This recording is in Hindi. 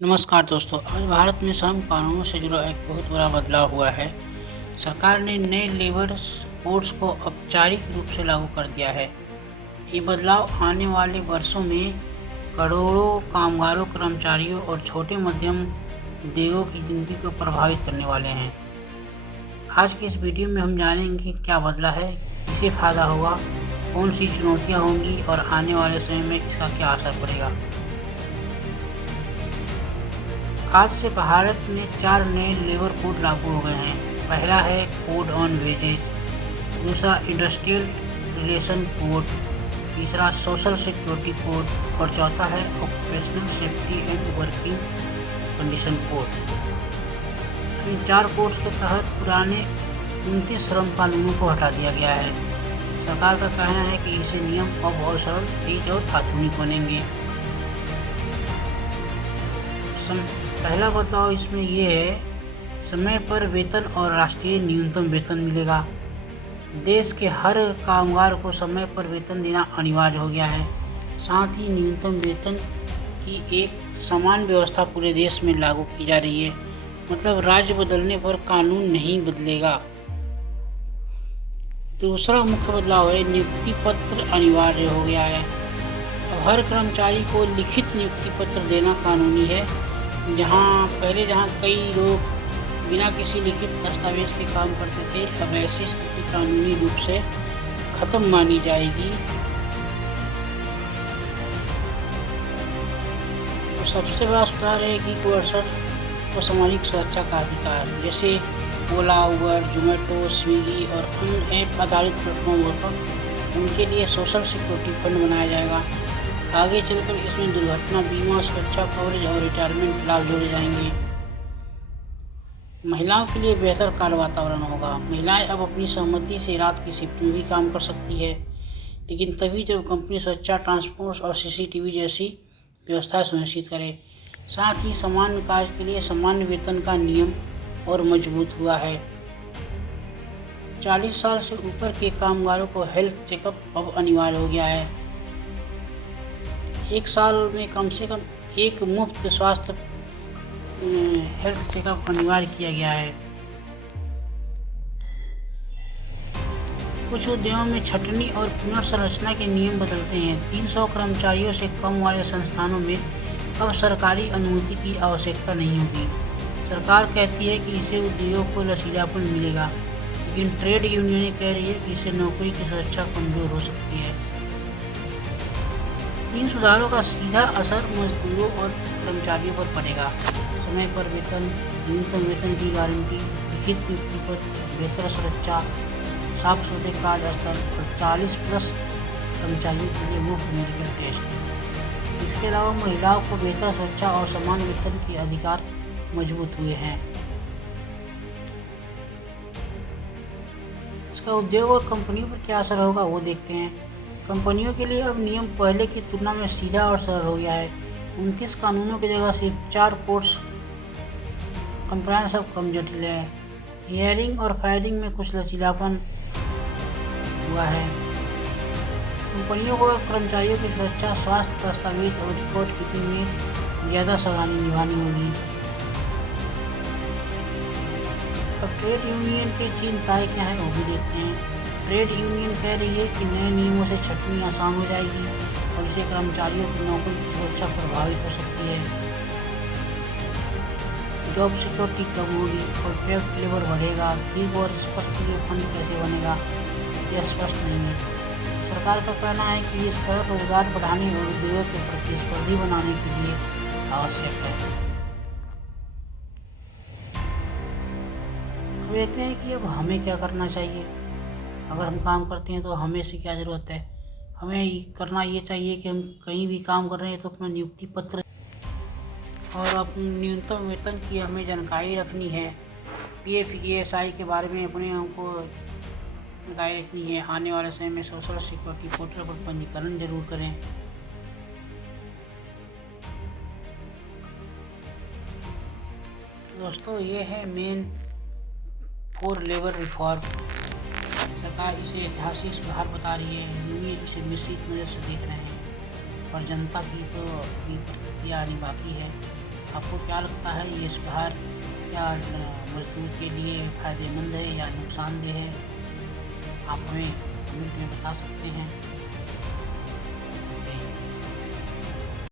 नमस्कार दोस्तों, आज भारत में श्रम कानूनों से जुड़ा एक बहुत बड़ा बदलाव हुआ है। सरकार ने नए लेबर कोड्स को औपचारिक रूप से लागू कर दिया है। ये बदलाव आने वाले वर्षों में करोड़ों कामगारों, कर्मचारियों और छोटे मध्यम उद्योगों की ज़िंदगी को प्रभावित करने वाले हैं। आज के इस वीडियो में हम जानेंगे कि क्या बदला है, किसे फ़ायदा होगा, कौन सी चुनौतियाँ होंगी और आने वाले समय में इसका क्या असर पड़ेगा। आज से भारत में 4 नए लेबर कोड लागू हो गए हैं। पहला है कोड ऑन वेजेज, दूसरा इंडस्ट्रियल रिलेशन कोड, तीसरा सोशल सिक्योरिटी कोड और चौथा है occupational safety and working condition code. In 4 codes के तहत पुराने 29 श्रम कानूनों को हटा दिया गया है। सरकार का कहना है कि इससे नियम अब और सरल, तेज और आधुनिक बनेंगे। पहला बदलाव इसमें ये है, समय पर वेतन और राष्ट्रीय न्यूनतम वेतन मिलेगा। देश के हर कामगार को समय पर वेतन देना अनिवार्य हो गया है। साथ ही न्यूनतम वेतन की एक समान व्यवस्था पूरे देश में लागू की जा रही है। मतलब राज्य बदलने पर कानून नहीं बदलेगा। दूसरा मुख्य बदलाव है, नियुक्ति पत्र अनिवार्य हो गया है। अब हर कर्मचारी को लिखित नियुक्ति पत्र देना कानूनी है। जहाँ कई लोग बिना किसी लिखित दस्तावेज के काम करते थे, अब ऐसी स्थिति कानूनी रूप से खत्म मानी जाएगी। और सबसे बड़ा सुधार है कि वर्कर को सामाजिक सुरक्षा का अधिकार, जैसे ओला, उबर, जोमेटो, स्विगी और अन्य ऐप आधारित प्लेटफॉर्म वर्कर, उनके लिए सोशल सिक्योरिटी फंड बनाया जाएगा। आगे चलकर इसमें दुर्घटना बीमा, सुरक्षा कवरेज और रिटायरमेंट लाभ जोड़े जाएंगे। महिलाओं के लिए बेहतर कार्य वातावरण होगा। महिलाएं अब अपनी सहमति से रात की शिफ्ट में भी काम कर सकती है, लेकिन तभी जब कंपनी सुरक्षा, ट्रांसपोर्ट और सीसीटीवी जैसी व्यवस्था सुनिश्चित करे। साथ ही समान कार्य के लिए समान वेतन का नियम और मजबूत हुआ है। 40 साल से ऊपर के कामगारों को हेल्थ चेकअप अब अनिवार्य हो गया है। 1 साल में कम से कम एक मुफ्त स्वास्थ्य हेल्थ चेकअप अनिवार्य किया गया है। कुछ उद्योगों में छंटनी और पुनर्संरचना के नियम बदलते हैं। 300 कर्मचारियों से कम वाले संस्थानों में अब सरकारी अनुमति की आवश्यकता नहीं होगी। सरकार कहती है कि इससे उद्योगों को लचीलापन मिलेगा, लेकिन ट्रेड यूनियनें कह रही है कि इससे नौकरी की सुरक्षा कमजोर हो सकती है। इन सुधारों का सीधा असर मजदूरों और कर्मचारियों पर पड़ेगा। समय पर वेतन, न्यूनतम वेतन की गारंटी, लिखित नियुक्ति पर बेहतर सुरक्षा, साफ सुथरे कार्य स्थल और 40+ कर्मचारियों के लिए मुफ्त मेडिकल टेस्ट। इसके अलावा महिलाओं को बेहतर सुरक्षा और समान वेतन के अधिकार मजबूत हुए हैं। इसका उद्योग और कंपनियों पर क्या असर होगा वो देखते हैं। कंपनियों के लिए अब नियम पहले की तुलना में सीधा और सरल हो गया है। 29 कानूनों की जगह सिर्फ 4 कोड्स। कंप्लायंस अब कम जटिल है। हियरिंग और फायरिंग में कुछ लचीलापन हुआ है। कंपनियों को कर्मचारियों की सुरक्षा, स्वास्थ्य दस्तावेज और रिकॉर्ड कीपिंग में ज़्यादा सावधानी निभानी होगी। अब ट्रेड यूनियन की चिंताएं क्या है वो भी देखते हैं। ट्रेड यूनियन कह रही है कि नए नियमों से छंटनी आसान हो जाएगी और इससे कर्मचारियों की नौकरी की सुरक्षा प्रभावित हो सकती है। जॉब सिक्योरिटी कम होगी, कॉन्ट्रैक्ट लेबर बढ़ेगा। गिग और स्पर्श के लिए फंड कैसे बनेगा, यह स्पष्ट नहीं है। सरकार का कहना है कि इस पर रोजगार बढ़ाने और उद्योगों के प्रतिस्पर्धी बनाने के लिए आवश्यक है। अब देखते हैं कि अब हमें क्या करना चाहिए। अगर हम काम करते हैं तो हमें से क्या ज़रूरत है। हमें करना ये चाहिए कि हम कहीं भी काम कर रहे हैं तो अपना नियुक्ति पत्र और अपनी न्यूनतम वेतन की हमें जानकारी रखनी है। पीएफ, ईएसआई के बारे में अपने हमको जानकारी रखनी है। आने वाले समय में सोशल सिक्योरिटी पोर्टल पर पंजीकरण जरूर करें। दोस्तों, ये है मेन 4 लेबर रिफॉर्म। सरकार इसे ऐतिहासिक सुधार बता रही है। यूनियन इसे मिश्रित नज़र से देख रहे हैं और जनता की तो अभी प्रतिक्रिया आनी बाकी है। आपको क्या लगता है, ये सुधार क्या मजदूर के लिए फ़ायदेमंद है या नुकसानदेह है? आप हमें कमेंट में बता सकते हैं।